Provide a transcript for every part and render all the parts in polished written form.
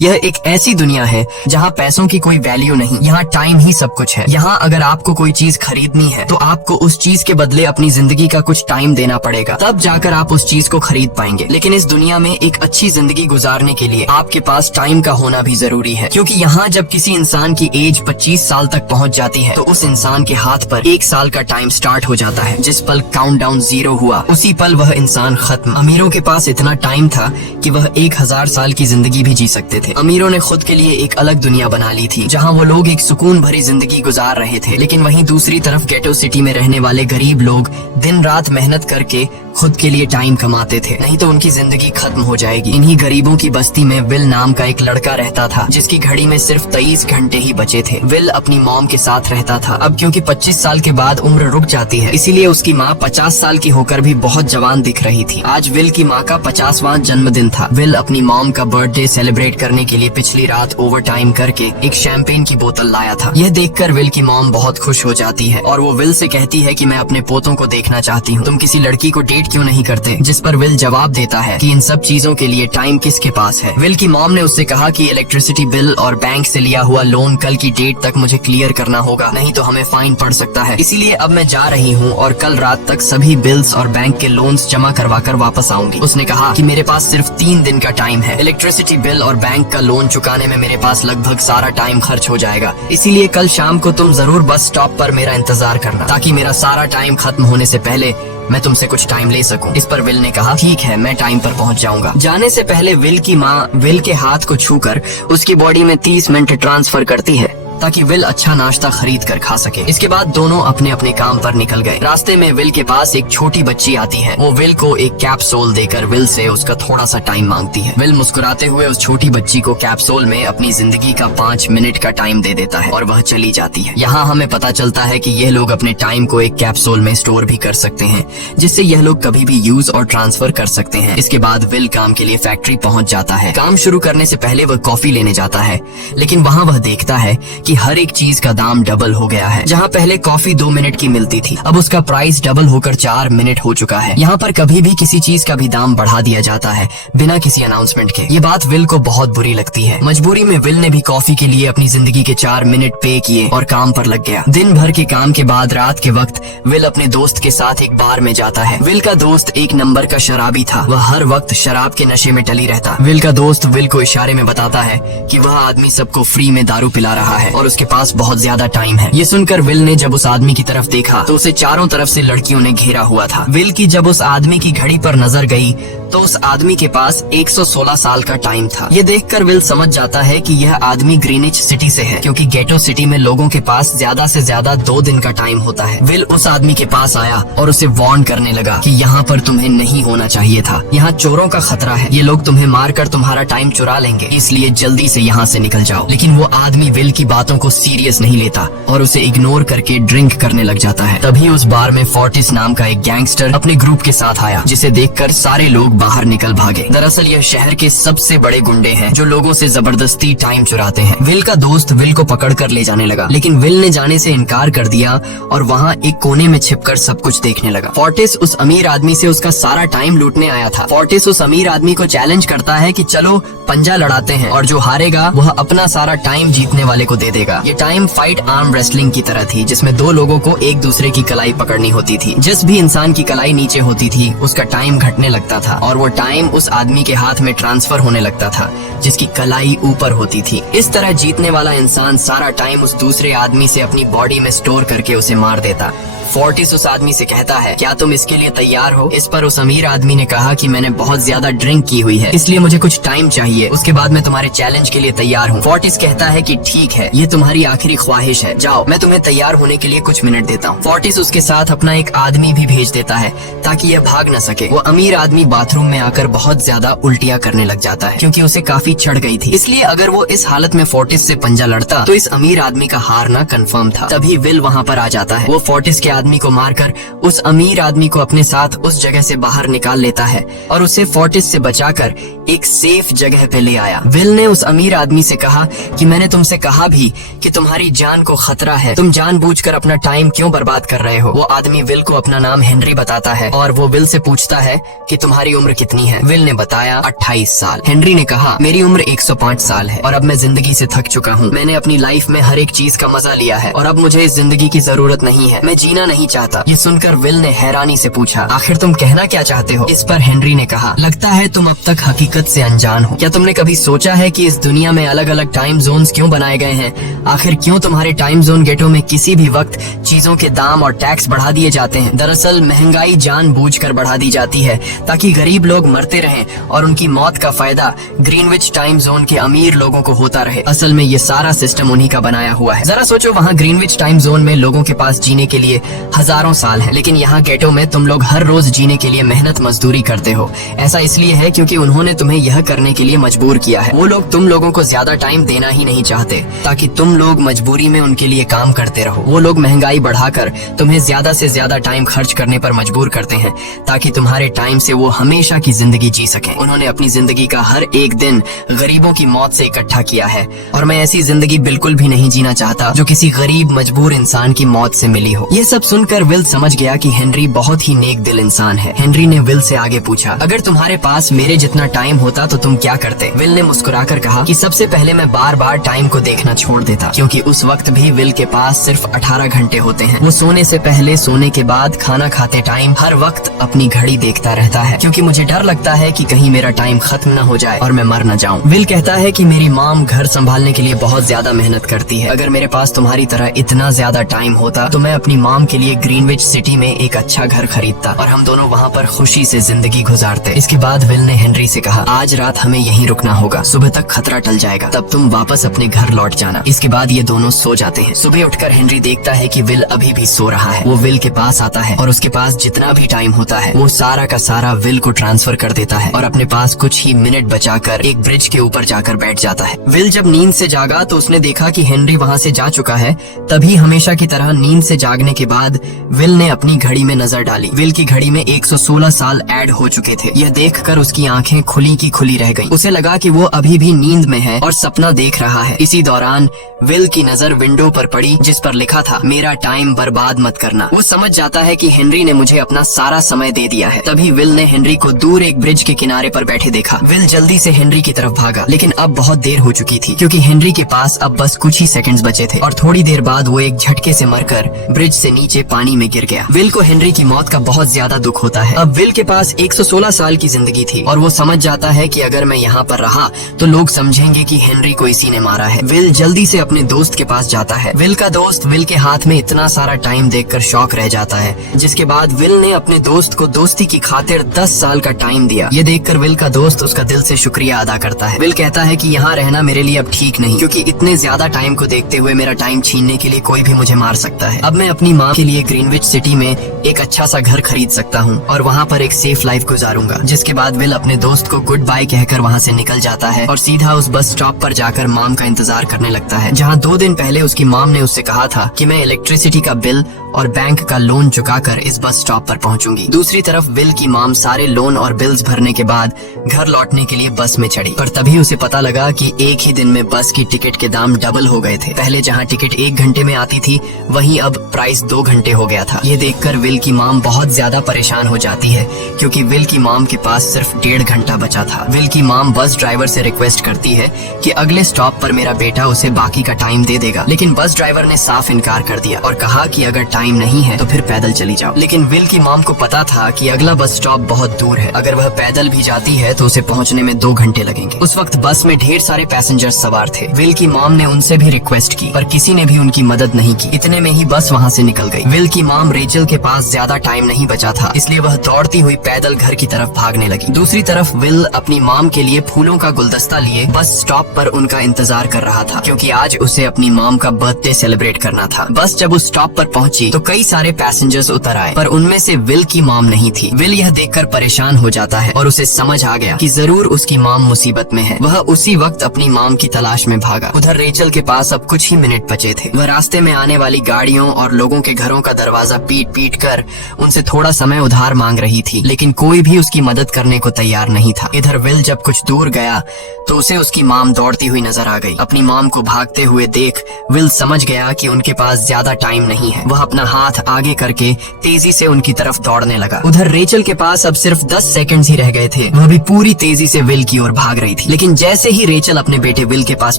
यह एक ऐसी दुनिया है जहाँ पैसों की कोई वैल्यू नहीं, यहाँ टाइम ही सब कुछ है। यहाँ अगर आपको कोई चीज खरीदनी है तो आपको उस चीज के बदले अपनी जिंदगी का कुछ टाइम देना पड़ेगा, तब जाकर आप उस चीज को खरीद पाएंगे। लेकिन इस दुनिया में एक अच्छी जिंदगी गुजारने के लिए आपके पास टाइम का होना भी जरूरी है, क्योंकि यहाँ जब किसी इंसान की एज 25 साल तक पहुँच जाती है तो उस इंसान के हाथ पर 1 साल का टाइम स्टार्ट हो जाता है। जिस पल काउंटडाउन 0 हुआ उसी पल वह इंसान खत्म। अमीरों के पास इतना टाइम था कि वह 1000 साल की जिंदगी भी जी सकते थे। अमीरों ने खुद के लिए एक अलग दुनिया बना ली थी जहां वो लोग एक सुकून भरी जिंदगी गुजार रहे थे, लेकिन वहीं दूसरी तरफ गेटो सिटी में रहने वाले गरीब लोग दिन रात मेहनत करके खुद के लिए टाइम कमाते थे, नहीं तो उनकी जिंदगी खत्म हो जाएगी। इन्हीं गरीबों की बस्ती में विल नाम का एक लड़का रहता था जिसकी घड़ी में सिर्फ 23 घंटे ही बचे थे। विल अपनी मॉम के साथ रहता था। अब क्योंकि 25 साल के बाद उम्र रुक जाती है, इसीलिए उसकी माँ 50 साल की होकर भी बहुत जवान दिख रही थी। आज विल की माँ का 50वां जन्मदिन था। विल अपनी मॉम का बर्थडे सेलिब्रेट करने के लिए पिछली रात ओवर टाइम करके एक शैंपेन की बोतल लाया था। यह देखकर विल की मॉम बहुत खुश हो जाती है और वो विल से कहती है कि मैं अपने पोतों को देखना चाहती हूँ, तुम किसी लड़की को डेट क्यों नहीं करते? जिस पर विल जवाब देता है कि इन सब चीजों के लिए टाइम किसके पास है। विल की मॉम ने उससे कहा कि इलेक्ट्रिसिटी बिल और बैंक से लिया हुआ लोन कल की डेट तक मुझे क्लियर करना होगा, नहीं तो हमें फाइन पड़ सकता है। इसीलिए अब मैं जा रही हूँ और कल रात तक सभी बिल्स और बैंक के लोन्स जमा करवा कर वापस आऊंगी। उसने कहा कि मेरे पास सिर्फ 3 दिन का टाइम है। इलेक्ट्रिसिटी बिल और बैंक का लोन चुकाने में मेरे पास लगभग सारा टाइम खर्च हो जाएगा, इसीलिए कल शाम को तुम जरूर बस स्टॉप पर मेरा इंतजार करना, ताकि मेरा सारा टाइम खत्म होने से पहले मैं तुमसे कुछ टाइम ले सकूं। इस पर विल ने कहा ठीक है, मैं टाइम पर पहुंच जाऊंगा। जाने से पहले विल की माँ विल के हाथ को छूकर उसकी बॉडी में 30 मिनट ट्रांसफर करती है ताकि विल अच्छा नाश्ता खरीद कर खा सके। इसके बाद दोनों अपने अपने काम पर निकल गए। रास्ते में विल के पास एक छोटी बच्ची आती है। वो विल को एक कैप्सूल देकर विल से उसका थोड़ा सा टाइम मांगती है। विल मुस्कुराते हुए उस छोटी बच्ची को कैप्सूल में अपनी जिंदगी का 5 मिनट का टाइम दे देता है और वह चली जाती है। यहाँ हमें पता चलता है कि यह लोग अपने टाइम को एक कैप्सूल में स्टोर भी कर सकते हैं, जिससे यह लोग कभी भी यूज और ट्रांसफर कर सकते हैं। इसके बाद विल काम के लिए फैक्ट्री पहुँच जाता है। काम शुरू करने से पहले वह कॉफी लेने जाता है, लेकिन वहाँ वह देखता है कि हर एक चीज का दाम डबल हो गया है। जहाँ पहले कॉफी 2 मिनट की मिलती थी, अब उसका प्राइस डबल होकर 4 मिनट हो चुका है। यहाँ पर कभी भी किसी चीज का भी दाम बढ़ा दिया जाता है बिना किसी अनाउंसमेंट के। ये बात विल को बहुत बुरी लगती है। मजबूरी में विल ने भी कॉफी के लिए अपनी जिंदगी के 4 मिनट पे किए और काम पर लग गया। दिन भर के काम के बाद रात के वक्त विल अपने दोस्त के साथ एक बार में जाता है। विल का दोस्त एक नंबर का शराबी था। वह हर वक्त शराब के नशे में टली रहता। विल का दोस्त विल को इशारे में बताता है कि वह आदमी सबको फ्री में दारू पिला रहा है और उसके पास बहुत ज्यादा टाइम है। ये सुनकर विल ने जब उस आदमी की तरफ देखा तो उसे चारों तरफ से लड़कियों ने घेरा हुआ था। विल की जब उस आदमी की घड़ी पर नजर गई तो उस आदमी के पास 116 साल का टाइम था। ये देखकर विल समझ जाता है कि यह आदमी ग्रीनिच सिटी से है, क्योंकि गेटो सिटी में लोगों के पास ज्यादा से ज्यादा 2 दिन का टाइम होता है। विल उस आदमी के पास आया और उसे वार्न करने लगा कि यहाँ पर तुम्हें नहीं होना चाहिए था। यहाँ चोरों का खतरा है, ये लोग तुम्हें मारकर तुम्हारा टाइम चुरा लेंगे, इसलिए जल्दी से यहाँ से निकल जाओ। लेकिन वो आदमी विल की बातों को सीरियस नहीं लेता और उसे इग्नोर करके ड्रिंक करने लग जाता है। तभी उस बार में फोर्टिस नाम का एक गैंगस्टर अपने ग्रुप के साथ आया, जिसे देखकर सारे लोग बाहर निकल भागे। दरअसल यह शहर के सबसे बड़े गुंडे हैं जो लोगों से जबरदस्ती टाइम चुराते हैं। विल का दोस्त विल को पकड़कर ले जाने लगा, लेकिन विल ने जाने से इनकार कर दिया और वहाँ एक कोने में छिपकर सब कुछ देखने लगा। फोर्टिस उस अमीर आदमी से उसका सारा टाइम लूटने आया था। फोर्टिस उस अमीर आदमी को चैलेंज करता है कि चलो पंजा लड़ाते हैं और जो हारेगा वह अपना सारा टाइम जीतने वाले को दे देगा। ये टाइम फाइट आर्म रेसलिंग की तरह थी, जिसमें 2 लोगों को एक दूसरे की कलाई पकड़नी होती थी। जिस भी इंसान की कलाई नीचे होती थी उसका टाइम घटने लगता था और वो टाइम उस आदमी के हाथ में ट्रांसफर होने लगता था जिसकी कलाई ऊपर होती थी। इस तरह जीतने वाला इंसान सारा टाइम उस दूसरे आदमी से अपनी बॉडी में स्टोर करके उसे मार देता। फोर्टिस उस आदमी से कहता है क्या तुम इसके लिए तैयार हो? इस पर उस अमीर आदमी ने कहा कि मैंने बहुत ज्यादा ड्रिंक की हुई है, इसलिए मुझे कुछ टाइम चाहिए, उसके बाद मैं तुम्हारे चैलेंज के लिए तैयार हूँ। फोर्टिस कहता है कि ठीक है, ये तुम्हारी आखिरी ख्वाहिश है, जाओ मैं तुम्हें तैयार होने के लिए कुछ मिनट देता हूँ। फोर्टिस उसके साथ अपना एक आदमी भी भेज देता है ताकि यह भाग न सके। वो अमीर आदमी बाथरूम में आकर बहुत ज्यादा उल्टियाँ करने लग जाता है, क्योंकि उसे काफी चढ़ गई थी। इसलिए अगर वो इस हालत में फोर्टिस से पंजा लड़ता तो इस अमीर आदमी का हारना कंफर्म था। तभी विल वहाँ पर आ जाता है। वो फोर्टिस के आदमी को मारकर उस अमीर आदमी को अपने साथ उस जगह से बाहर निकाल लेता है और उसे फोर्टिस से बचाकर एक सेफ जगह पे ले आया। विल ने उस अमीर आदमी से कहा कि मैंने तुमसे कहा भी कि तुम्हारी जान को खतरा है, तुम जानबूझकर अपना टाइम क्यों बर्बाद कर रहे हो? वो आदमी विल को अपना नाम हेनरी बताता है और वो विल से पूछता है कि तुम्हारी उम्र उम्र कितनी है? विल ने बताया 28 साल। हेनरी ने कहा, मेरी उम्र 105 साल है और अब मैं जिंदगी से थक चुका हूँ। मैंने अपनी लाइफ में हर एक चीज का मजा लिया है और अब मुझे इस जिंदगी की जरूरत नहीं है। मैं जीना नहीं चाहता। ये सुनकर विल ने हैरानी से पूछा, आखिर तुम कहना क्या चाहते हो? इस पर हेनरी ने कहा, लगता है तुम अब तक हकीकत से अनजान हो। क्या तुमने कभी सोचा है कि इस दुनिया में अलग अलग टाइम जोन्स क्यों बनाए गए हैं? आखिर क्यों तुम्हारे टाइम जोन गेटो में किसी भी वक्त चीजों के दाम और टैक्स बढ़ा दिए जाते हैं? दरअसल महंगाई जानबूझकर बढ़ा दी जाती है ताकि गरीब लोग मरते रहें और उनकी मौत का फायदा ग्रीनविच टाइम जोन के अमीर लोगों को होता रहे। असल में ये सारा सिस्टम उन्हीं का बनाया हुआ है। जरा सोचो, वहाँ ग्रीनविच टाइम जोन में लोगों के पास जीने के लिए हजारों साल है, लेकिन यहाँ गेटो में तुम लोग हर रोज जीने के लिए मेहनत मजदूरी करते हो। ऐसा इसलिए है क्योंकि उन्होंने तुम्हें यह करने के लिए मजबूर किया है। वो लोग तुम लोगों को ज्यादा टाइम देना ही नहीं चाहते ताकि तुम लोग मजबूरी में उनके लिए काम करते रहो। वो लोग महंगाई बढ़ाकर तुम्हें ज्यादा से ज्यादा टाइम खर्च करने पर मजबूर करते हैं ताकि तुम्हारे टाइम से वो हमेशा की जिंदगी जी सकें। उन्होंने अपनी जिंदगी का हर एक दिन गरीबों की मौत से इकट्ठा किया है और मैं ऐसी जिंदगी बिल्कुल भी नहीं जीना चाहता जो किसी गरीब मजबूर इंसान की मौत से मिली हो। ये सब सुनकर विल समझ गया कि हेनरी बहुत ही नेक दिल इंसान है। हेनरी ने विल से आगे पूछा, अगर तुम्हारे पास मेरे जितना टाइम होता तो तुम क्या करते? विल ने मुस्कुराकर कहा कि सबसे पहले मैं बार बार टाइम को देखना छोड़ देता, क्योंकि उस वक्त भी विल के पास सिर्फ 18 घंटे होते हैं। वो सोने से पहले, सोने के बाद, खाना खाते टाइम हर वक्त अपनी घड़ी देखता रहता है, क्योंकि मुझे डर लगता है कि कहीं मेरा टाइम खत्म न हो जाए और मैं मर न जाऊं। विल कहता है कि मेरी मॉम घर संभालने के लिए बहुत ज्यादा मेहनत करती है। अगर मेरे पास तुम्हारी तरह इतना ज्यादा टाइम होता तो मैं अपनी मॉम के लिए ग्रीनविच सिटी में एक अच्छा घर खरीदता और हम दोनों वहाँ पर खुशी से जिंदगी गुजारते। इसके बाद विल ने हेनरी से कहा, आज रात हमें यहीं रुकना होगा, सुबह तक खतरा टल जाएगा, तब तुम वापस अपने घर लौट जाना। इसके बाद ये दोनों सो जाते हैं। सुबह उठकर हेनरी देखता है कि विल अभी भी सो रहा है। वो विल के पास आता है और उसके पास जितना भी टाइम होता है वो सारा का सारा विल को ट्रांसफर कर देता है और अपने पास कुछ ही मिनट बचाकर एक ब्रिज के ऊपर जाकर बैठ जाता है। विल जब नींद से जागा तो उसने देखा कि हेनरी वहाँ से जा चुका है। तभी हमेशा की तरह नींद से जागने के बाद विल ने अपनी घड़ी में नजर डाली। विल की घड़ी में 116 साल ऐड हो चुके थे। यह देखकर उसकी आंखें खुली की खुली रह गईं। उसे लगा कि वो अभी भी नींद में है और सपना देख रहा है। इसी दौरान विल की नजर विंडो पर पड़ी जिस पर लिखा था, मेरा टाइम बर्बाद मत करना। वो समझ जाता है कि हेनरी ने मुझे अपना सारा समय दे दिया है। तभी विल ने हेनरी को दूर एक ब्रिज के किनारे पर बैठे देखा। विल जल्दी से हेनरी की तरफ भागा, लेकिन अब बहुत देर हो चुकी थी क्योंकि हेनरी के पास अब बस कुछ ही सेकंड्स बचे थे और थोड़ी देर बाद वो एक झटके से मरकर ब्रिज से नीचे पानी में गिर गया। विल को हेनरी की मौत का बहुत ज्यादा दुख होता है। अब विल के पास 116 साल की जिंदगी थी और वो समझ जाता है कि अगर मैं यहाँ पर रहा तो लोग समझेंगे कि हेनरी को इसी ने मारा है। विल जल्दी से अपने दोस्त के पास जाता है। विल का दोस्त विल के हाथ में इतना सारा टाइम देखकर शॉक रह जाता है, जिसके बाद विल ने अपने दोस्त को दोस्ती की खातिर 10 साल का टाइम दिया। ये देखकर विल का दोस्त उसका दिल से शुक्रिया अदा करता है। विल कहता है कि यहाँ रहना मेरे लिए अब ठीक नहीं, क्योंकि इतने ज्यादा टाइम को देखते हुए मेरा टाइम छीनने के लिए कोई भी मुझे मार सकता है। अब मैं अपनी माँ के लिए ग्रीनविच सिटी में एक अच्छा सा घर खरीद सकता हूँ और वहाँ पर एक सेफ लाइफ गुजारूंगा। जिसके बाद विल अपने दोस्त को गुड बाय कहकर वहाँ से निकल जाता है और सीधा उस बस स्टॉप पर जाकर मॉम का इंतजार करने लगता है, जहाँ 2 दिन पहले उसकी मॉम ने उससे कहा था कि मैं इलेक्ट्रिसिटी का बिल और बैंक का लोन चुकाकर इस बस स्टॉप पर पहुंचूंगी। दूसरी तरफ विल की मॉम सारे लोन और बिल्स भरने के बाद घर लौटने के लिए बस में चढ़ी, पर तभी उसे पता लगा कि एक ही दिन में बस की टिकट के दाम डबल हो गए थे। पहले जहां टिकट 1 घंटे में आती थी वहीं अब प्राइस 2 घंटे हो गया था। ये देखकर विल की मॉम बहुत ज्यादा परेशान हो जाती है क्योंकि विल की मॉम के पास सिर्फ 1.5 घंटा बचा था। विल की मॉम बस ड्राइवर से रिक्वेस्ट करती है कि अगले स्टॉप पर मेरा बेटा उसे बाकी का टाइम दे देगा, लेकिन बस ड्राइवर ने साफ इनकार कर दिया और कहा कि अगर टाइम नहीं है तो फिर पैदल चली जाओ। लेकिन विल की मॉम को पता था कि अगला बस स्टॉप बहुत दूर है, अगर वह पैदल भी जाती है तो उसे पहुंचने में 2 घंटे लगेंगे। उस वक्त बस में ढेर सारे पैसेंजर सवार थे। विल की मॉम ने उनसे भी रिक्वेस्ट की पर किसी ने भी उनकी मदद नहीं की। इतने में ही बस वहाँ से निकल गई। विल की मॉम रेचल के पास ज्यादा टाइम नहीं बचा था, इसलिए वह दौड़ती हुई पैदल घर की तरफ भागने लगी। दूसरी तरफ विल अपनी मॉम के लिए फूलों का गुलदस्ता लिए बस स्टॉप पर उनका इंतजार कर रहा था, क्योंकि आज उसे अपनी मॉम का बर्थडे सेलिब्रेट करना था। बस जब उस स्टॉप पर पहुंची तो कई सारे पैसेंजर्स उतर आए, पर उनमें से विल की मॉम नहीं थी। विल यह देखकर परेशान हो जाता है और उसे समझ आ गया कि जरूर उसकी मॉम मुसीबत में है। वह उसी वक्त अपनी मॉम की तलाश में भागा। उधर रेचल के पास अब कुछ ही मिनट बचे थे। वह रास्ते में आने वाली गाड़ियों और लोगों के घरों का दरवाजा पीट पीट कर उनसे थोड़ा समय उधार मांग रही थी, लेकिन कोई भी उसकी मदद करने को तैयार नहीं था। इधर विल जब कुछ दूर गया तो उसे उसकी मॉम दौड़ती हुई नजर आ गई। अपनी मॉम को भागते हुए देख विल समझ गया कि उनके पास ज्यादा टाइम नहीं है। वह अपना हाथ आगे करके तेजी से उनकी तरफ दौड़ने लगा। उधर रेचल के पास अब सिर्फ 10 सेकंड्स ही रह गए थे। वह भी पूरी तेजी से विल की ओर भाग रही थी, लेकिन जैसे ही रेचल अपने बेटे विल के पास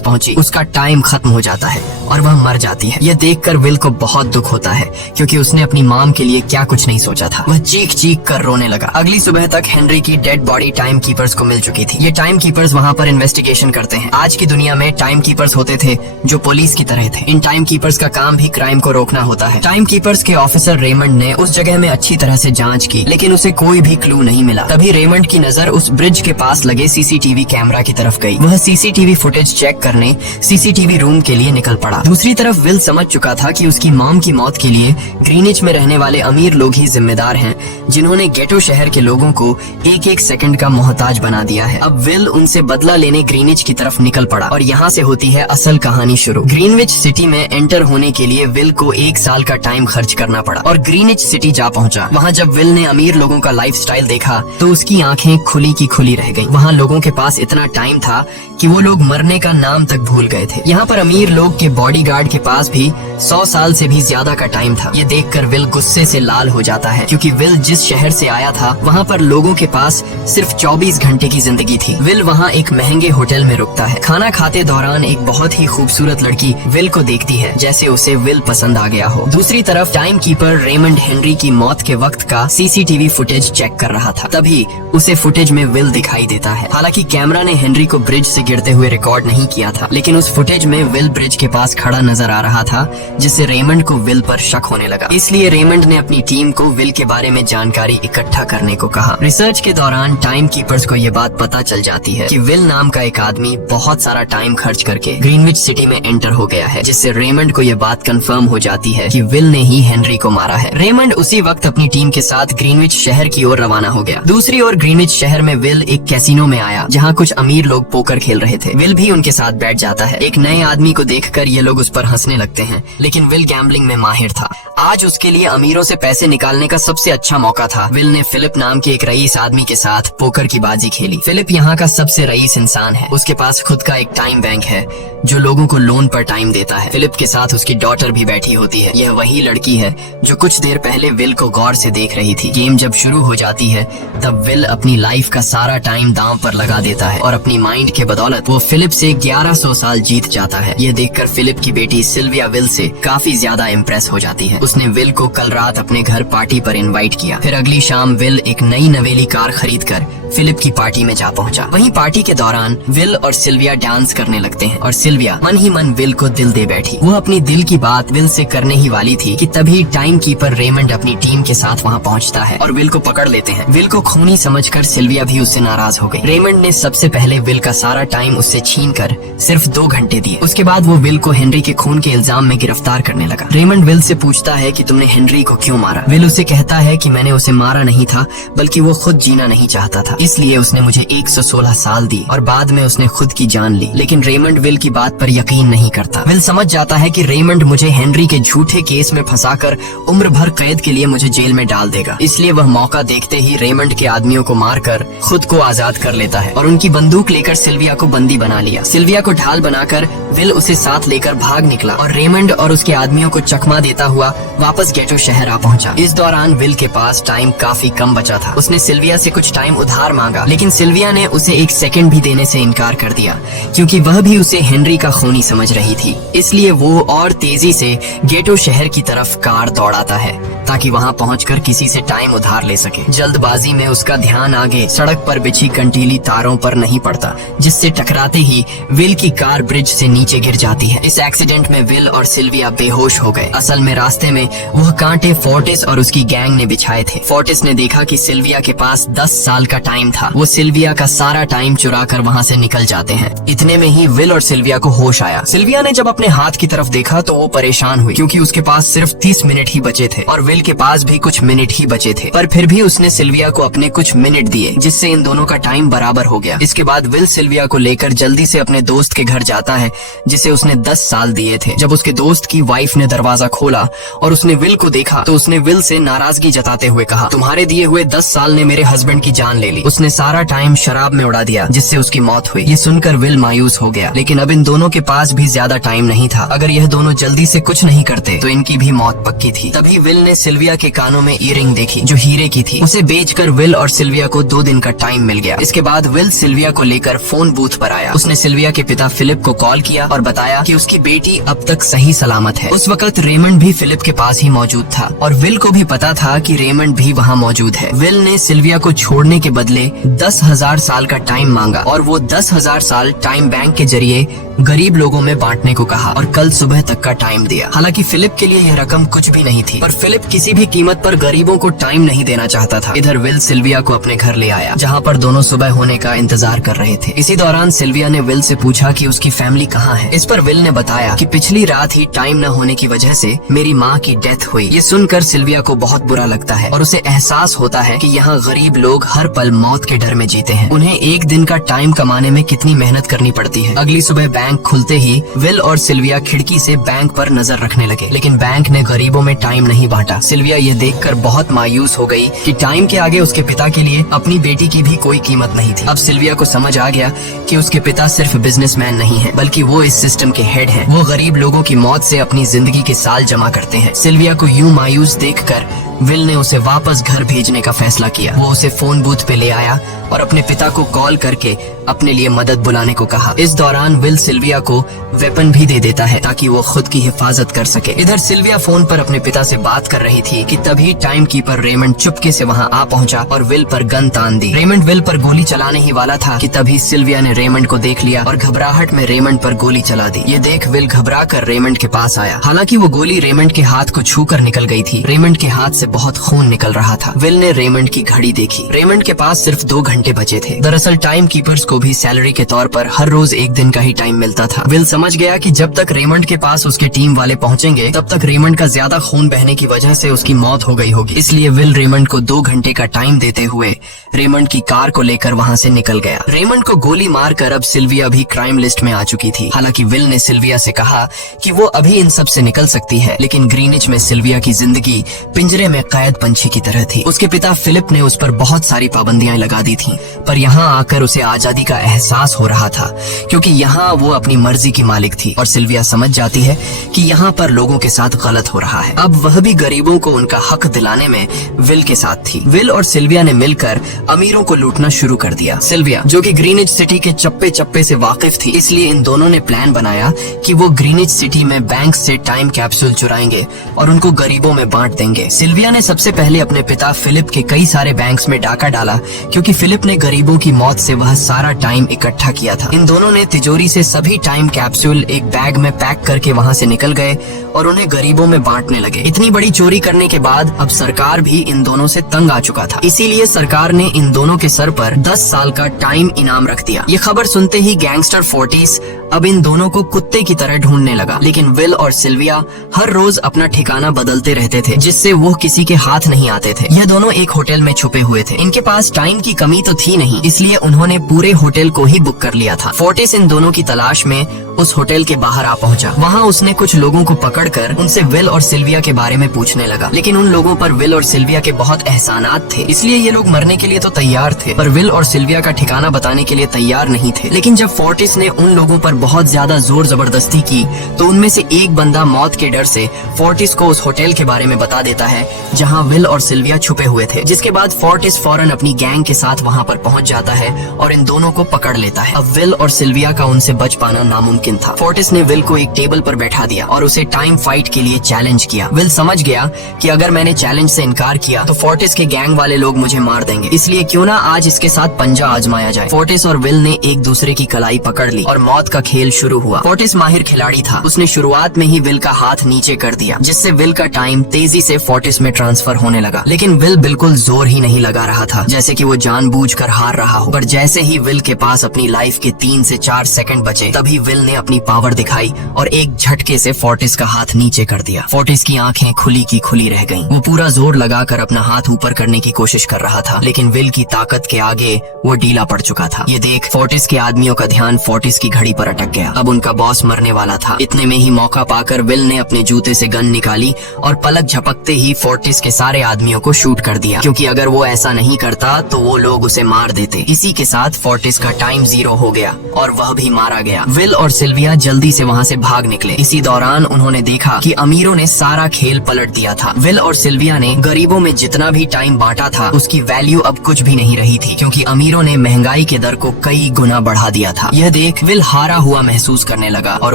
पहुंची, उसका टाइम खत्म हो जाता है और वह मर जाती है। यह देखकर विल को बहुत दुख होता है, क्योंकि उसने अपनी मॉम के लिए क्या कुछ नहीं सोचा था। वह चीख चीख कर रोने लगा। अगली सुबह तक हेनरी की डेड बॉडी टाइम कीपर्स को मिल चुकी थी। ये टाइम कीपर्स वहाँ पर इन्वेस्टिगेशन करते हैं। आज की दुनिया में टाइम कीपर्स होते थे जो पुलिस की तरह थे। इन टाइम कीपर्स का काम भी क्राइम को रोकना होता है। टाइम कीपर्स के ऑफिसर रेमंड ने उस जगह में अच्छी तरह से जांच की, लेकिन उसे कोई भी क्लू नहीं मिला। तभी रेमंड की नजर उस ब्रिज के पास लगे सीसीटीवी कैमरा की तरफ गई। वह सीसीटीवी फुटेज चेक करने सीसीटीवी रूम के लिए निकल पड़ा। दूसरी तरफ विल समझ चुका था कि उसकी मॉम की मौत के लिए ग्रीनिच में रहने वाले अमीर लोग ही जिम्मेदार हैं, जिन्होंने गेटो शहर के लोगों को एक एक सेकंड का मोहताज बना दिया है। अब विल उनसे बदला लेने ग्रीनिच की तरफ निकल पड़ा और यहाँ से होती है असल कहानी शुरू। ग्रीनविच सिटी में एंटर होने के लिए विल को 1 साल का टाइम खर्च करना पड़ा और ग्रीनिच सिटी जा पहुंचा। वहाँ जब विल ने अमीर लोगों का लाइफस्टाइल देखा तो उसकी आंखें खुली की खुली रह गईं। वहाँ लोगों के पास इतना टाइम था कि वो लोग मरने का नाम तक भूल गए थे। यहाँ पर अमीर लोग के बॉडीगार्ड के पास भी 100 साल से भी ज्यादा का टाइम था। ये देखकर विल गुस्से से लाल हो जाता है, क्योंकि विल जिस शहर से आया था वहाँ पर लोगों के पास सिर्फ 24 घंटे की जिंदगी थी। विल वहाँ एक महंगे होटल में रुकता है। खाना खाते दौरान एक बहुत ही खूबसूरत लड़की विल को देखती है, जैसे उसे विल पसंद आ गया हो। दूसरी तरफ टाइम कीपर रेमंड हेनरी की मौत के वक्त का सीसीटीवी फुटेज चेक कर रहा था। तभी उसे फुटेज में विल दिखाई देता है। हालांकि कैमरा ने हेनरी को ब्रिज से गिरते हुए रिकॉर्ड नहीं किया था, लेकिन उस फुटेज में विल ब्रिज के पास खड़ा नजर आ रहा था, जिससे रेमंड को विल पर शक होने लगा। इसलिए रेमंड ने अपनी टीम को विल के बारे में जानकारी इकट्ठा करने को कहा। रिसर्च के दौरान टाइम कीपर्स को ये बात पता चल जाती है कि विल नाम का एक आदमी बहुत सारा टाइम खर्च करके ग्रीनविच सिटी में एंटर हो गया है, जिससे रेमंड को ये बात कंफर्म हो जाती है कि विल ने ही हेनरी को मारा है। रेमंड उसी वक्त अपनी टीम के साथ ग्रीनविच शहर की ओर रवाना हो गया। दूसरी ओर ग्रीनविच शहर में विल एक कैसीनो में आया, जहाँ कुछ अमीर लोग पोकर खेल रहे थे। विल भी उनके साथ बैठ जाता है। एक नए आदमी को देखकर ये लोग उस पर हंसने लगते हैं, लेकिन विल गैम्बलिंग में माहिर था। आज उसके लिए अमीरों से पैसे निकालने का सबसे अच्छा मौका था। विल ने फिलिप नाम के एक रईस आदमी के साथ पोकर की बाजी खेली। फिलिप यहाँ का सबसे रईस इंसान है। उसके पास खुद का एक टाइम बैंक है जो लोगों को लोन पर टाइम देता है। फिलिप के साथ उसकी डॉटर भी बैठी होती है। यह वही लड़की है जो कुछ देर पहले विल को गौर से देख रही थी। गेम जब शुरू हो जाती है तब विल अपनी लाइफ का सारा टाइम दांव पर लगा देता है और अपनी माइंड के बदौलत वो फिलिप से 1100 साल जीत जाता है। यह देखकर फिलिप की बेटी सिल्विया विल से काफी ज्यादा इम्प्रेस हो जाती है। उसने विल को कल रात अपने घर पार्टी पर इनवाइट किया। फिर अगली शाम विल एक नई नवेली कार खरीदकर फिलिप की पार्टी में जा पहुंचा। वहीं पार्टी के दौरान विल और सिल्विया डांस करने लगते हैं और सिल्विया मन ही मन विल को दिल दे बैठी। वो अपनी दिल की बात विल से करने ही वाली थी कि तभी टाइम कीपर रेमंड अपनी टीम के साथ वहाँ पहुँचता है और विल को पकड़ लेते हैं। विल को खूनी समझकर सिल्विया भी उससे नाराज हो गई। रेमंड ने सबसे पहले विल का सारा टाइम उससे छीनकर सिर्फ 2 घंटे दिए। उसके बाद वो विल को हेनरी के खून के इल्जाम में गिरफ्तार करने लगा। रेमंड विल से पूछता है कि तुमने हेनरी को क्यों मारा। विल उसे कहता है कि मैंने उसे मारा नहीं था, बल्कि वो खुद जीना नहीं चाहता था, इसलिए उसने मुझे 116 साल दी और बाद में उसने खुद की जान ली। लेकिन रेमंड विल की बात पर यकीन नहीं करता। विल समझ जाता है कि रेमंड मुझे हेनरी के झूठे केस में फंसाकर उम्र भर कैद के लिए मुझे जेल में डाल देगा। इसलिए वह मौका देखते ही रेमंड के आदमियों को मारकर खुद को आजाद कर लेता है और उनकी बंदूक लेकर सिल्विया को बंदी बना लिया। सिल्विया को ढाल बनाकर विल उसे साथ लेकर भाग निकला और रेमंड और उसके आदमियों को चकमा देता हुआ वापस गेटो शहर आ पहुंचा। इस दौरान विल के पास टाइम काफी कम बचा था। उसने सिल्विया से कुछ टाइम उधार मांगा, लेकिन सिल्विया ने उसे 1 सेकंड भी देने से इनकार कर दिया, क्योंकि वह भी उसे हेनरी का खूनी समझ रही थी। इसलिए वो और तेजी से गेटो शहर की तरफ कार दौड़ाता है ताकि वहां पहुंचकर किसी से टाइम उधार ले सके। जल्दबाजी में उसका ध्यान आगे सड़क पर बिछी कंटीली तारों पर नहीं पड़ता, जिससे टकराते ही विल की कार ब्रिज से नीचे गिर जाती है। इस एक्सीडेंट में विल और सिल्विया बेहोश हो गए। असल में रास्ते में वह कांटे फोर्टिस और उसकी गैंग ने बिछाए थे। फोर्टिस ने देखा कि सिल्विया के पास 10 साल का टाइम था। वो सिल्विया का सारा टाइम चुरा कर वहाँ से निकल जाते हैं। इतने में ही विल और सिल्विया को होश आया। सिल्विया ने जब अपने हाथ की तरफ देखा तो वो परेशान हुई, क्योंकि उसके पास सिर्फ 30 मिनट ही बचे थे और विल के पास भी कुछ मिनट ही बचे थे। पर फिर भी उसने सिल्विया को अपने कुछ मिनट दिए, जिससे इन दोनों का टाइम बराबर हो गया। इसके बाद विल सिल्विया को लेकर जल्दी से अपने दोस्त के घर जाता है, जिसे उसने 10 साल दिए थे। जब उसके दोस्त की वाइफ ने दरवाजा खोला और उसने विल को देखा तो उसने विल से नाराजगी जताते हुए कहा, तुम्हारे दिए हुए 10 साल ने मेरे हस्बैंड की जान ले ली। उसने सारा टाइम शराब में उड़ा दिया जिससे उसकी मौत हुई। ये सुनकर विल मायूस हो गया, लेकिन अब इन दोनों के पास भी ज्यादा टाइम नहीं था। अगर यह दोनों जल्दी से कुछ नहीं करते तो इनकी भी मौत पक्की थी। तभी विल ने सिल्विया के कानों में ईयरिंग देखी जो हीरे की थी। उसे बेचकर विल और सिल्विया को 2 दिन का टाइम मिल गया। इसके बाद विल सिल्विया को लेकर फोन बूथ पर आया। उसने सिल्विया के पिता फिलिप को कॉल किया और बताया कि उसकी बेटी अब तक सही सलामत है। उस वक्त रेमंड भी फिलिप के पास ही मौजूद था और विल को भी पता था कि रेमंड भी वहाँ मौजूद है। विल ने सिल्विया को छोड़ने के बदले 10,000 साल का टाइम मांगा और वो 10,000 साल टाइम बैंक के जरिए गरीब लोगों में बांटने को कहा और कल सुबह तक का टाइम दिया। हालांकि फिलिप के लिए यह रकम कुछ भी नहीं थी, पर फिलिप किसी भी कीमत पर गरीबों को टाइम नहीं देना चाहता था। इधर विल सिल्विया को अपने घर ले आया जहाँ पर दोनों सुबह होने का इंतजार कर रहे थे। इसी दौरान सिल्विया ने विल से पूछा कि उसकी फैमिली कहाँ है। इस पर विल ने बताया कि पिछली रात ही टाइम न होने की वजह से मेरी माँ की डेथ हुई। ये सुनकर सिल्विया को बहुत बुरा लगता है और उसे एहसास होता है कि यहाँ गरीब लोग हर पल मौत के डर में जीते हैं। उन्हें एक दिन का टाइम कमाने में कितनी मेहनत करनी पड़ती है। अगली सुबह बैंक खुलते ही विल और सिल्विया खिड़की से बैंक पर नजर रखने लगे, लेकिन बैंक ने गरीबों में टाइम नहीं बांटा। सिल्विया ये देखकर बहुत मायूस हो गई कि टाइम के आगे उसके पिता के लिए अपनी बेटी की भी कोई कीमत नहीं थी। अब सिल्विया को समझ आ गया कि उसके पिता सिर्फ बिजनेसमैन नहीं है, बल्कि वो इस सिस्टम के हेड हैं। वो गरीब लोगों की मौत से अपनी जिंदगी के साल जमा करते हैं। सिल्विया को यूं मायूस देखकर विल ने उसे वापस घर भेजने का फैसला किया। वो उसे फोन बूथ पे ले आया और अपने पिता को कॉल करके अपने लिए मदद बुलाने को कहा। इस दौरान विल सिल्विया को वेपन भी दे देता है ताकि वो खुद की हिफाजत कर सके। इधर सिल्विया फोन पर अपने पिता से बात कर रही थी कि तभी टाइम कीपर रेमंड चुपके से वहाँ आ पहुँचा और विल पर गन तान दी। रेमंड विल पर गोली चलाने ही वाला था कि तभी सिल्विया ने रेमंड को देख लिया और घबराहट में रेमंड पर गोली चला दी। ये देख विल घबरा कर रेमंड के पास आया। हालांकि वो गोली रेमंड के हाथ को छू कर निकल गई थी। रेमंड के हाथ से बहुत खून निकल रहा था। विल ने रेमंड की घड़ी देखी। रेमंड के पास सिर्फ 2 घंटे बचे थे। दरअसल टाइम कीपर्स को भी सैलरी के तौर पर हर रोज 1 दिन का ही टाइम मिलता था। विल समझ गया कि जब तक रेमंड के पास उसके टीम वाले पहुंचेंगे तब तक रेमंड का ज्यादा खून बहने की वजह से उसकी मौत हो गई होगी। इसलिए विल रेमंड को 2 घंटे का टाइम देते हुए रेमंड की कार को लेकर वहाँ से निकल गया। रेमंड को गोली मारकर अब सिल्विया भी क्राइम लिस्ट में आ चुकी थी। हालांकि विल ने सिल्विया से कहा कि वो अभी इन सब से निकल सकती है, लेकिन ग्रीनिच में सिल्विया की जिंदगी पिंजरे में कैद पंछी की तरह थी। उसके पिता फिलिप ने उस पर बहुत सारी पाबंदियां लगा दी थी, पर यहाँ आकर उसे आजादी का एहसास हो रहा था क्योंकि यहाँ वो अपनी मर्जी की मालिक थी और सिल्विया समझ जाती है कि यहाँ पर लोगों के साथ गलत हो रहा है। अब वह भी गरीबों को उनका हक दिलाने में विल के साथ थी। विल और सिल्विया ने मिलकर अमीरों को लूटना शुरू कर दिया। सिल्विया जो कि ग्रीनिच सिटी के चप्पे चप्पे से वाकिफ थी, इसलिए इन दोनों ने प्लान बनाया कि वो ग्रीनिच सिटी में बैंक से टाइम कैप्सूल चुराएंगे और उनको गरीबों में बांट देंगे। सिल्विया ने सबसे पहले अपने पिता फिलिप के कई सारे बैंक्स में डाका डाला क्योंकि फिलिप ने गरीबों की मौत से वह सारा टाइम इकट्ठा किया था। इन दोनों ने तिजोरी से सभी टाइम कैप्सूल एक बैग में पैक करके वहाँ से निकल गए और उन्हें गरीबों में बांटने लगे। इतनी बड़ी चोरी करने के बाद अब सरकार भी इन दोनों से तंग आ चुका था, इसीलिए सरकार ने इन दोनों के सर पर 10 साल का टाइम इनाम रख दिया। ये खबर सुनते ही गैंगस्टर फोर्टिस अब इन दोनों को कुत्ते की तरह ढूंढने लगा, लेकिन विल और सिल्विया हर रोज अपना ठिकाना बदलते रहते थे जिससे वो किसी के हाथ नहीं आते थे। यह दोनों एक होटल में छुपे हुए थे। इनके पास टाइम की कमी तो थी नहीं, इसलिए उन्होंने पूरे होटल को ही बुक कर लिया था। फोर्टिस इन दोनों की तलाश में उस होटल के बाहर आ पहुंचा। वहाँ उसने कुछ लोगों को पकड़कर उनसे विल और सिल्विया के बारे में पूछने लगा, लेकिन उन लोगों पर विल और सिल्विया के बहुत एहसानात थे, इसलिए ये लोग मरने के लिए तो तैयार थे, पर विल और सिल्विया का ठिकाना बताने के लिए तैयार नहीं थे। लेकिन जब फोर्टिस ने उन लोगों पर बहुत ज्यादा जोर जबरदस्ती की तो उनमें से एक बंदा मौत के डर से फोर्टिस को उस होटल के बारे में बता देता है जहाँ विल और सिल्विया छुपे हुए थे, जिसके बाद फोर्टिस फौरन अपनी गैंग के साथ वहाँ पर पहुँच जाता है और इन दोनों को पकड़ लेता है। अब विल और सिल्विया का उनसे बच पाना नामुमकिन था। फोर्टिस ने विल को एक टेबल पर बैठा दिया और उसे टाइम फाइट के लिए चैलेंज किया। विल समझ गया कि अगर मैंने चैलेंज से इनकार किया तो फोर्टिस के गैंग वाले लोग मुझे मार देंगे, इसलिए क्यों ना आज इसके साथ पंजा आजमाया जाए। फोर्टिस और विल ने एक दूसरे की कलाई पकड़ ली और मौत का खेल शुरू हुआ। फोर्टिस माहिर खिलाड़ी था, उसने शुरुआत में ही विल का हाथ नीचे कर दिया, जिससे विल का टाइम तेजी से फोर्टिस में ट्रांसफर होने लगा। लेकिन विल बिल्कुल जोर ही नहीं लगा रहा था, जैसे कि वो जानबूझकर हार रहा हो। पर जैसे ही विल के पास अपनी लाइफ के 3 से 4 सेकंड बचे, तभी विल ने अपनी पावर दिखाई और एक झटके से फोर्टिस का हाथ नीचे कर दिया। फोर्टिस की आंखें खुली की खुली रह गईं। वो पूरा जोर लगाकर अपना हाथ ऊपर करने की कोशिश कर रहा था, लेकिन विल की ताकत के आगे वो ढीला पड़ चुका था। ये देख फोर्टिस के आदमियों का ध्यान फोर्टिस की घड़ी पर अटक गया। अब उनका बॉस मरने वाला था। इतने में ही मौका पाकर विल ने अपने जूते से गन निकाली और पलक झपकते ही फोर्टिस के सारे आदमियों को शूट कर दिया, क्योंकि अगर वो ऐसा नहीं करता तो वो लोग उसे मार देते। इसी के साथ फोर्टिस का टाइम 0 हो गया और वह भी मारा गया। विल और सिल्विया जल्दी से वहाँ से भाग निकले। इसी दौरान उन्होंने देखा कि अमीरों ने सारा खेल पलट दिया था। विल और सिल्विया ने गरीबों में जितना भी टाइम बांटा था उसकी वैल्यू अब कुछ भी नहीं रही थी, क्योंकि अमीरों ने महंगाई के दर को कई गुना बढ़ा दिया था। यह देख विल हारा हुआ महसूस करने लगा और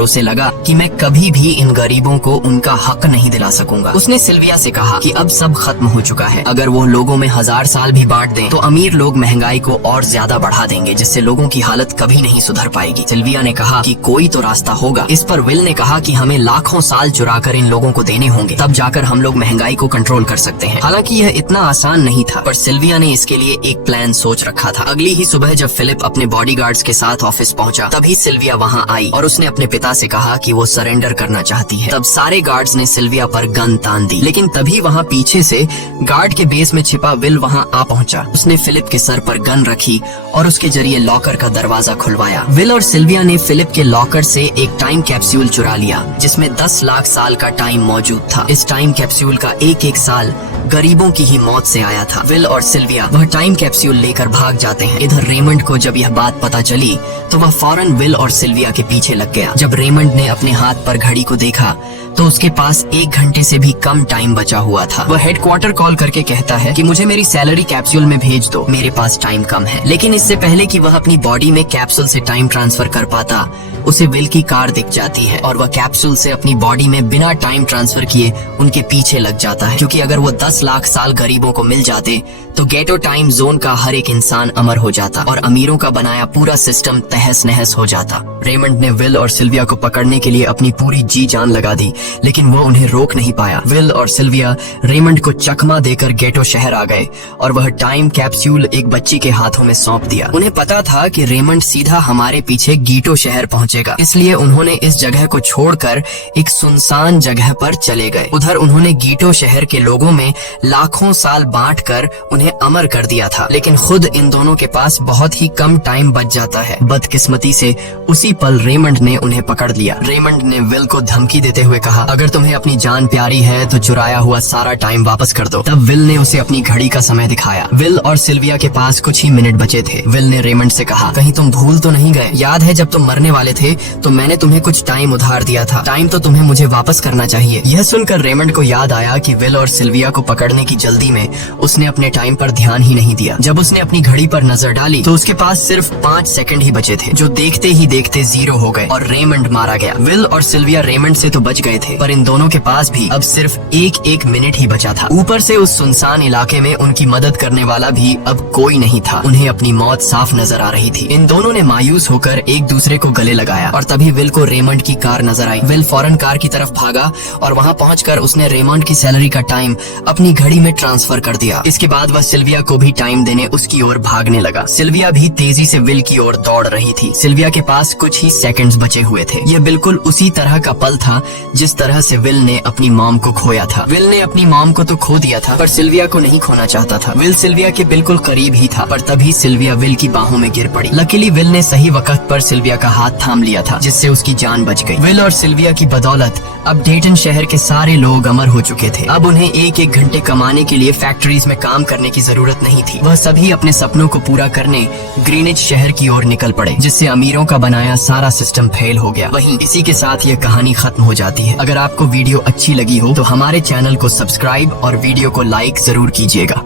उसे लगा कि मैं कभी भी इन गरीबों को उनका हक नहीं दिला सकूंगा। उसने सिल्विया से कहा कि अब सब खत्म हो चुका है। अगर वो लोगों में 1000 साल भी बांट दें तो अमीर लोग महंगाई को और ज्यादा बढ़ा देंगे, जिससे लोगों की हालत कभी नहीं सुधर पाएगी। सिल्विया ने कहा कि कोई तो रास्ता होगा। इस पर विल ने कहा कि हमें लाखों साल चुरा कर इन लोगों को देने होंगे, तब जाकर हम लोग महंगाई को कंट्रोल कर सकते हैं। हालांकि यह इतना आसान नहीं था, पर सिल्विया ने इसके लिए एक प्लान सोच रखा था। अगली ही सुबह जब फिलिप अपने बॉडीगार्ड्स के साथ ऑफिस पहुंचा, तभी सिल्विया वहां आई और उसने अपने पिता से कहा कि वो सरेंडर करना चाहती है। तब सारे गार्ड्स ने सिल्विया पर गन तान दी, लेकिन तभी वहां पीछे से गार्ड के बेस में छिपा विल वहां आ पहुंचा। उसने फिलिप के सर पर गन रखी और उसके जरिए लॉकर का दरवाजा खुलवाया। विल और सिल्विया ने फिलिप के लॉकर से एक टाइम कैप्सूल चुरा लिया, जिसमें 10 लाख साल का टाइम मौजूद था। इस टाइम कैप्सूल का एक साल गरीबों की ही मौत से आया था। विल और सिल्विया वह टाइम कैप्सूल लेकर भाग जाते हैं। इधर रेमंड को जब यह बात पता चली तो वह फौरन विल और सिल्विया के पीछे लग गया। जब रेमंड ने अपने हाथ पर घड़ी को देखा तो उसके पास 1 घंटे से भी कम टाइम बचा हुआ था। वह हेडक्वार्टर कॉल करके कहता है कि मुझे मेरी सैलरी कैप्सूल में भेज दो, मेरे पास टाइम कम है। लेकिन इससे पहले कि वह अपनी बॉडी में कैप्सूल से टाइम ट्रांसफर कर पाता, उसे विल की कार दिख जाती है और वह कैप्सूल से अपनी बॉडी में बिना टाइम ट्रांसफर किए उनके पीछे लग जाता है, क्योंकि अगर वो 10 लाख साल गरीबों को मिल जाते तो गेटो टाइम जोन का हर एक इंसान अमर हो जाता और अमीरों का बनाया पूरा सिस्टम तहस नहस हो जाता। रेमंड ने विल और सिल्विया को पकड़ने के लिए अपनी पूरी जी जान लगा दी, लेकिन वो उन्हें रोक नहीं पाया। विल और सिल्विया रेमंड को चकमा देकर गेटो शहर आ गए और वह टाइम कैप्सूल एक बच्ची के हाथों में सौंप दिया। उन्हें पता था कि रेमंड सीधा हमारे पीछे गीटो शहर पहुंचेगा, इसलिए उन्होंने इस जगह को छोड़कर एक सुनसान जगह पर चले गए। उधर उन्होंने गीटो शहर के लोगों में लाखों साल बांटकर उन्हें अमर कर दिया था, लेकिन खुद इन दोनों के पास बहुत ही कम टाइम बच जाता है। बदकिस्मती से उसी पल रेमंड ने उन्हें पकड़ लिया। रेमंड ने विल को धमकी देते हुए कहा, अगर तुम्हें अपनी जान प्यारी है तो चुराया हुआ सारा टाइम वापस कर दो। तब विल ने उसे अपनी घड़ी का समय दिखाया। विल और सिल्विया के पास कुछ ही मिनट बचे थे। विल ने रेमंड से कहा, कहीं तुम भूल तो नहीं गए? याद है जब तुम मरने वाले थे तो मैंने तुम्हें कुछ टाइम उधार दिया था, टाइम तो तुम्हें मुझे वापस करना चाहिए। यह सुनकर रेमंड को याद आया कि विल और सिल्विया को पकड़ने की जल्दी में उसने अपने टाइम पर ध्यान ही नहीं दिया। जब उसने अपनी घड़ी पर नजर डाली तो उसके पास सिर्फ 5 सेकंड ही बचे थे, जो देखते ही देखते 0 हो गए और रेमंड मारा गया। विल और सिल्विया रेमंड से तो बच गए थे, पर इन दोनों के पास भी अब सिर्फ एक मिनट ही बचा था। ऊपर से उस सुनसान इलाके में उनकी मदद करने वाला भी अब कोई नहीं था। उन्हें अपनी मौत साफ नजर आ रही थी। इन दोनों ने मायूस होकर एक दूसरे को गले लगाया और तभी विल को रेमंड की कार नजर आई। विल फौरन कार की तरफ भागा और वहाँ पहुंचकर उसने रेमंड की सैलरी का टाइम अपनी घड़ी में ट्रांसफर कर दिया। इसके बाद वह सिल्विया को भी टाइम देने उसकी ओर भागने लगा। सिल्विया भी तेजी से विल की ओर दौड़ रही थी। सिल्विया के पास कुछ ही सेकंड्स बचे हुए थे। यह बिल्कुल उसी तरह का पल था जिस तरह से विल ने अपनी मॉम को खोया था। विल ने अपनी मॉम को तो खो दिया था, पर सिल्विया को नहीं खोना चाहता था। विल सिल्विया के बिल्कुल करीब ही था, पर तभी सिल्विया विल की बाहों में गिर पड़ी। लकीली विल ने सही वक्त पर सिल्विया का हाथ थाम लिया था, जिससे उसकी जान बच गई। विल और सिल्विया की बदौलत अब डेटन शहर के सारे लोग अमर हो चुके थे। अब उन्हें 1-1 घंटे कमाने के लिए फैक्ट्रीज में काम करने की जरूरत नहीं थी। वह सभी अपने सपनों को पूरा करने ग्रीनिच शहर की ओर निकल पड़े, जिससे अमीरों का बनाया सारा सिस्टम फेल हो गया। वहीं इसी के साथ यह कहानी खत्म हो जाती है। अगर आपको वीडियो अच्छी लगी हो तो हमारे चैनल को सब्सक्राइब और वीडियो को लाइक जरूर कीजिएगा।